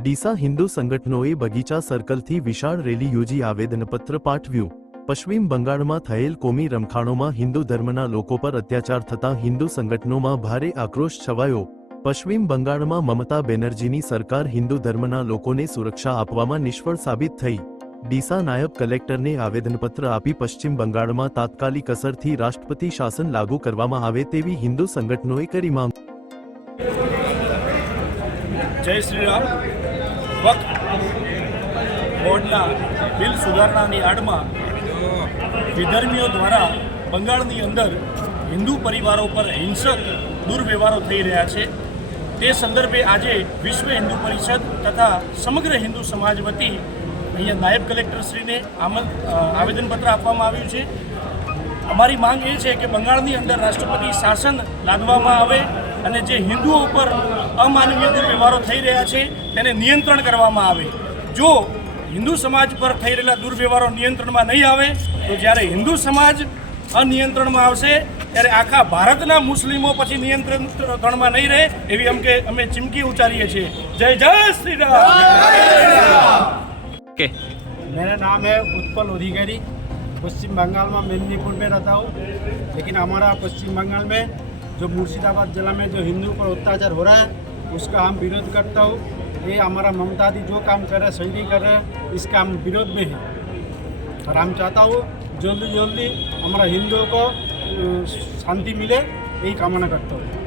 ડીસા હિન્દુ સંગઠનોએ બગીચા સર્કલથી વિશાળ રેલી યોજી આવેદનપત્ર પાઠવ્યું. પશ્ચિમ બંગાળમાં થયેલ કોમી રમખાણોમાં હિન્દુ ધર્મના લોકો પર અત્યાચાર થતાં હિન્દુ સંગઠનોમાં ભારે આક્રોશ છવાયો. પશ્ચિમ બંગાળમાં મમતા બેનર્જીની સરકાર હિન્દુ ધર્મના લોકોને સુરક્ષા આપવામાં નિષ્ફળ સાબિત થઈ. ડીસા નાયબ કલેક્ટરને આવેદનપત્ર આપી પશ્ચિમ બંગાળમાં તાત્કાલિક અસરથી રાષ્ટ્રપતિ શાસન લાગુ કરવામાં આવે તેવી હિન્દુ સંગઠનોએ કરી માંગ. જય શ્રી રામ વક્ત બોર્ડના બિલ સુધારણાની આડમાં વિધર્મીઓ દ્વારા બંગાળની અંદર હિન્દુ પરિવારો પર હિંસક દુર્વ્યવહારો થઈ રહ્યા છે. તે સંદર્ભે આજે વિશ્વ હિન્દુ પરિષદ તથા સમગ્ર હિન્દુ સમાજ વતી અહીંયા નાયબ કલેક્ટરશ્રીને આવેદનપત્ર આપવામાં આવ્યું છે. અમારી માંગ એ છે કે બંગાળની અંદર રાષ્ટ્રપતિ શાસન લાદવામાં આવે અને જે હિન્દુઓ ઉપર અમાનવીય દુર્વ્યવહારો થઈ રહ્યા છે તેને નિયંત્રણ કરવામાં આવે જો હિન્દુ સમાજ પર થઈ રહેલા દુર્વ્યવહારો નિયંત્રણમાં નહીં આવે તો જ્યારે હિન્દુ સમાજ અનિયંત્રણમાં આવશે ત્યારે આખા ભારતના મુસ્લિમો પછી નિયંત્રણમાં નહીં રહે એવી અમ કે અમે ચીમકી ઉચ્ચારીએ છીએ જય જય શ્રી રામ के मेरा नाम है उत्पल अधिकारी पश्चिम बंगाल में मेदिनीपुर में रहता हूँ लेकिन हमारा पश्चिम बंगाल में जो मुर्शिदाबाद जिला में जो हिंदू पर अत्याचार हो रहा है उसका हम विरोध करता हूँ ये हमारा ममता दी जो काम कर रहे हैं सही नहीं कर रहे हैं इसका हम विरोध में हैं और हम चाहता हूँ जल्दी जल्दी हमारा हिंदुओं को अ, शांति मिले यही कामना करता हूँ